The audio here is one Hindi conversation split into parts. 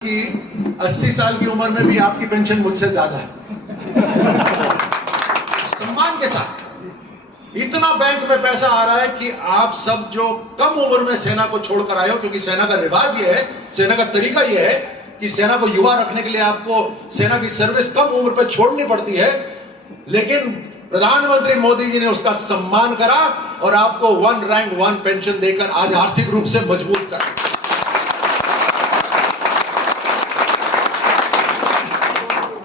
कि 80 साल की उम्र में भी आपकी पेंशन मुझसे ज्यादा है। सम्मान के साथ इतना बैंक में पैसा आ रहा है कि आप सब जो कम उम्र में सेना को छोड़कर आए हो, क्योंकि सेना का रिवाज ये है, सेना का तरीका ये है कि सेना को युवा रखने के लिए आपको सेना की सर्विस कम उम्र पर छोड़नी पड़ती है, लेकिन प्रधानमंत्री मोदी जी ने उसका सम्मान करा और आपको 1 रैंक 1 पेंशन देकर आज आर्थिक रूप से मजबूत करा।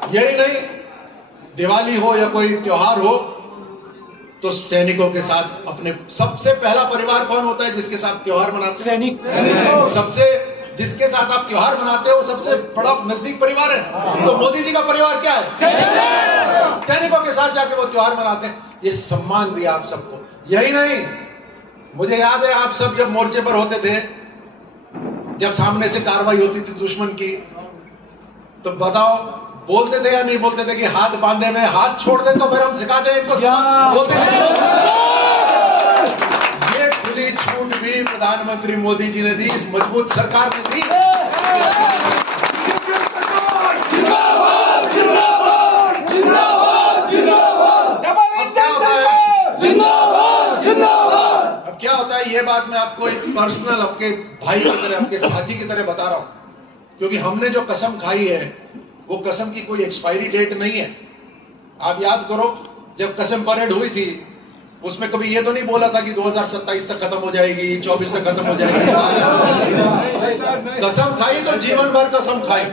यही नहीं, दिवाली हो या कोई त्योहार हो तो सैनिकों के साथ अपने सबसे पहला परिवार कौन होता है जिसके साथ त्योहार मनाते हैं? सैनिक। सबसे जिसके साथ आप त्योहार मनाते हो सबसे बड़ा नजदीक परिवार है। तो मोदी जी का परिवार क्या है? सैनिकों के साथ जाके वो त्योहार मनाते हैं। ये सम्मान दिया आप सबको। यही नहीं, मुझे याद है आप सब जब मोर्चे पर होते थे, जब सामने से कार्रवाई होती थी दुश्मन की, तो बताओ बोलते थे या नहीं बोलते थे कि हाथ बांधे में हाथ छोड़ दे तो फिर हम सिखा दें इनको? बोलते थे। ये खुली छूट भी प्रधानमंत्री मोदी जी ने दी, इस मजबूत सरकार ने दी। अब क्या होता है, ये बात मैं आपको एक पर्सनल आपके भाई की तरह, आपके साथी की तरह बता रहा हूं, क्योंकि हमने जो कसम खाई है वो कसम की कोई एक्सपायरी डेट नहीं है। आप याद करो, जब कसम परेड हुई थी उसमें कभी ये तो नहीं बोला था कि 2027 तक खत्म हो जाएगी, 24 तक खत्म हो जाएगी। कसम खाई तो जीवन भर कसम खाई।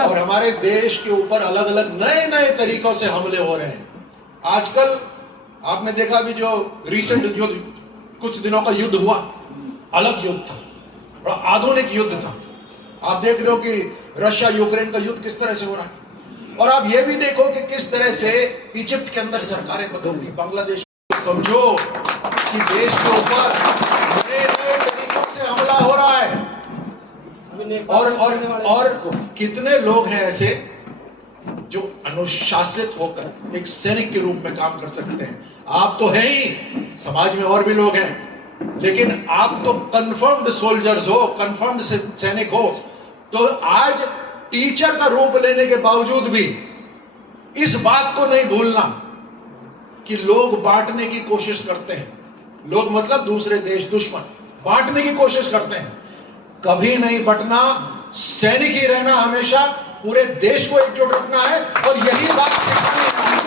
और हमारे देश के ऊपर अलग अलग नए नए तरीकों से हमले हो रहे हैं। आजकल आपने देखा भी जो रिसेंट युद्ध, कुछ दिनों का युद्ध हुआ, अलग युद्ध था, बड़ा आधुनिक युद्ध था। आप देख रहे हो कि रशिया यूक्रेन का युद्ध किस तरह से हो रहा है। और आप ये भी देखो कि किस तरह से इजिप्ट के अंदर सरकारें बदल दी, बांग्लादेश। समझो कि देश के ऊपर नए नए तरीकों से हमला हो रहा है। और कितने लोग हैं ऐसे जो अनुशासित होकर एक सैनिक के रूप में काम कर सकते हैं? आप तो हैं ही, समाज में और भी लोग हैं, लेकिन आप तो कन्फर्म्ड सोल्जर्स हो, कन्फर्म्ड सैनिक हो। तो आज टीचर का रूप लेने के बावजूद भी इस बात को नहीं भूलना कि लोग बांटने की कोशिश करते हैं। लोग मतलब दूसरे देश, दुश्मन बांटने की कोशिश करते हैं। कभी नहीं बंटना, सैनिक ही रहना, हमेशा पूरे देश को एकजुट रखना है। और यही बात सिखानी है।